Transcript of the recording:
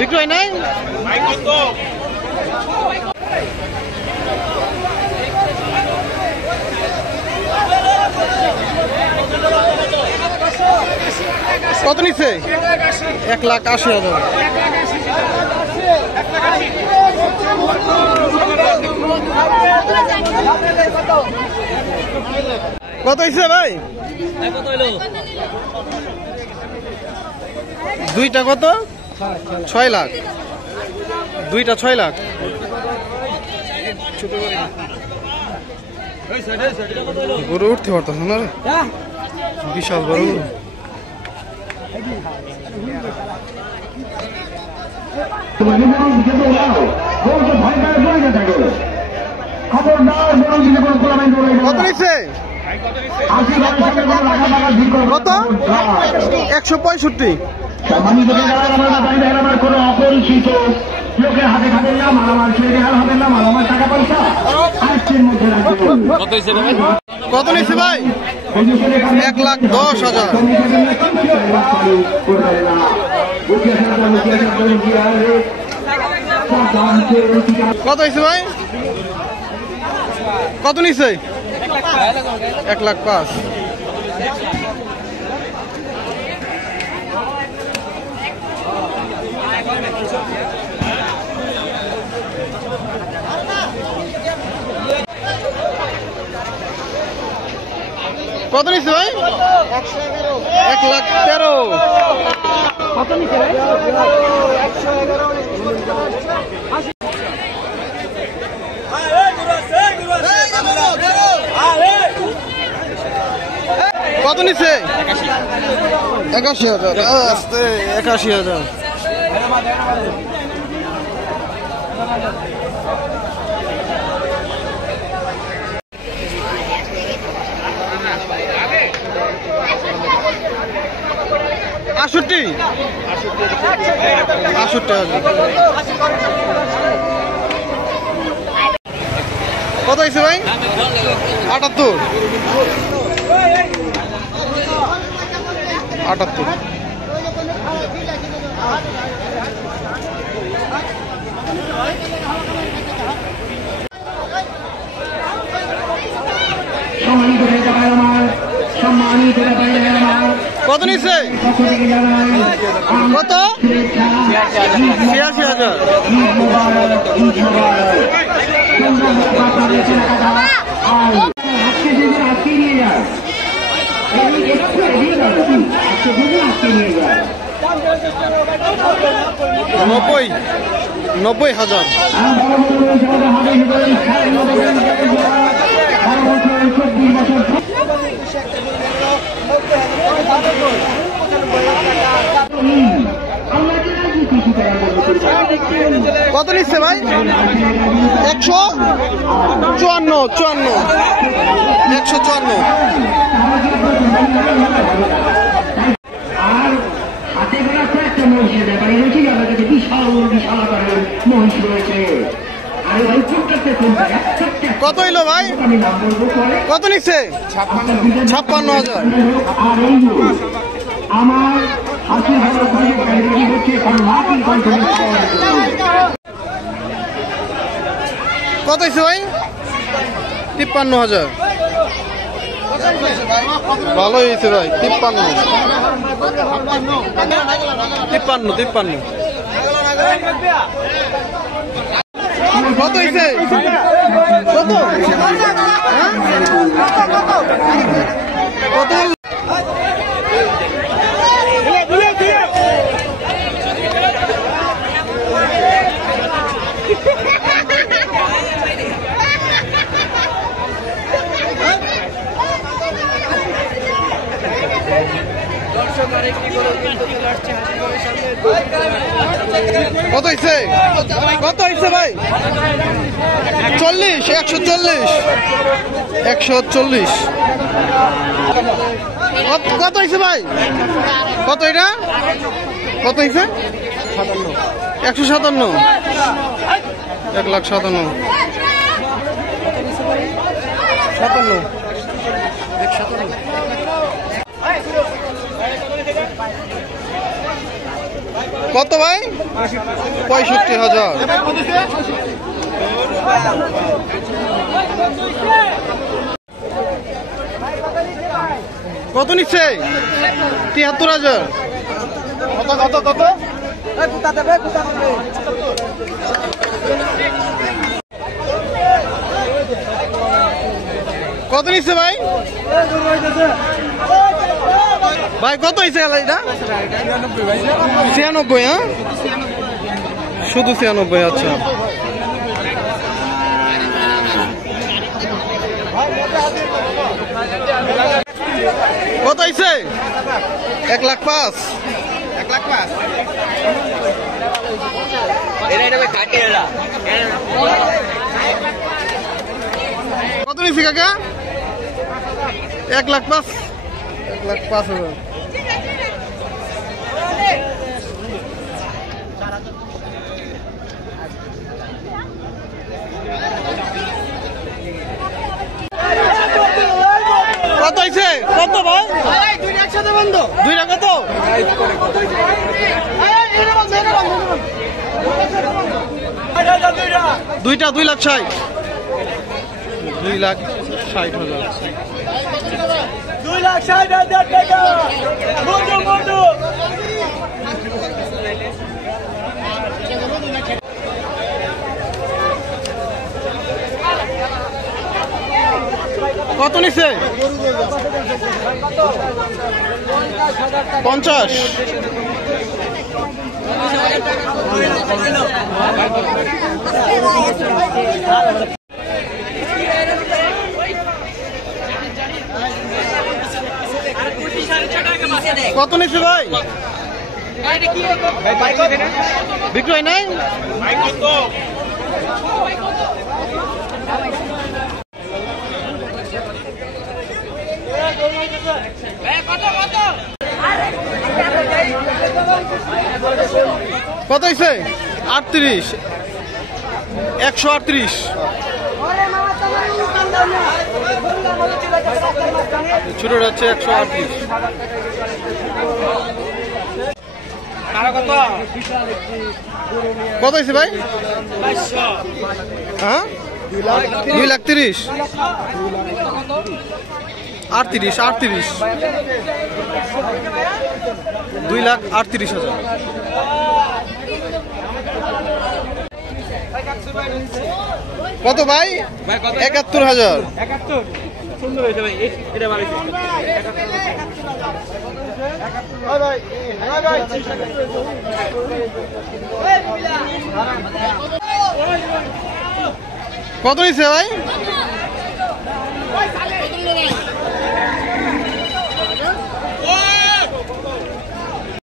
বিক্রি হয় নাই? কত নিচ্ছে? 1,80,000। কত হয়েছে ভাই? দুইটা কত? 6 লাখ। দুইটা 6 লাখ। গরু উঠতে পারতেছে না, বিশাল বড় গরু। কত নিচ্ছে? কত? 165। কত নিচ্ছে ভাই? 1,10,000। কত হয়েছে ভাই? কত নিচ্ছে? 1,05,000। কত নিচ্ছে ভাই? 1,13,000। কত নিচ্ছে ভাই? 111। কত নিচ্ছে? 81,000। 81,000। আটষট্টি। কত হয়েছে ভাই? 78। 78। কত নিচ্ছে? কত? 86,000। নব্বই। 90,000। কত নিচ্ছে ভাই? 154। 154। কত হইলো ভাই? কত নিচ্ছে? 56,000। কত হয়েছে ভাই? 53,000। ভালো হয়েছে ভাই। 53। কত হয়েছে? কত? কত? কত হয়েছে? কত হয়েছে ভাই? 40। 140। 140। কত হয়েছে ভাই? কত এটা? কত হয়েছে? 157। 1,57,000। 57। কত ভাই? 65,000। কত নিচ্ছে? 73,000। কত নিচ্ছে ভাই? ভাই কত হয়েছে এটা? 96। হ্যাঁ, শুধু 96। আচ্ছা, কত হয়েছে? 1,05,000। 1,05,000। কত নিচ্ছে কাকা? 1,05,000। 1,05,000। কত হয়েছে? কত ভাই? দুইটা কত? দুইটা 2,60,000। 2,60,000। 2,60,000 টাকা। কত নিচ্ছে? 50। কত নিচ্ছে ভাই? বিক্রি হয় নাই? কত হয়েছে? 38। 138। ছোটটা হচ্ছে 138। কত হয়েছে ভাই? হ্যাঁ, 2,30,000। 38। 2,38,000। কত ভাই? 71,000। সুন্দর হয়েছে ভাই, এটা ভালো কত নিচ্ছে ভাই?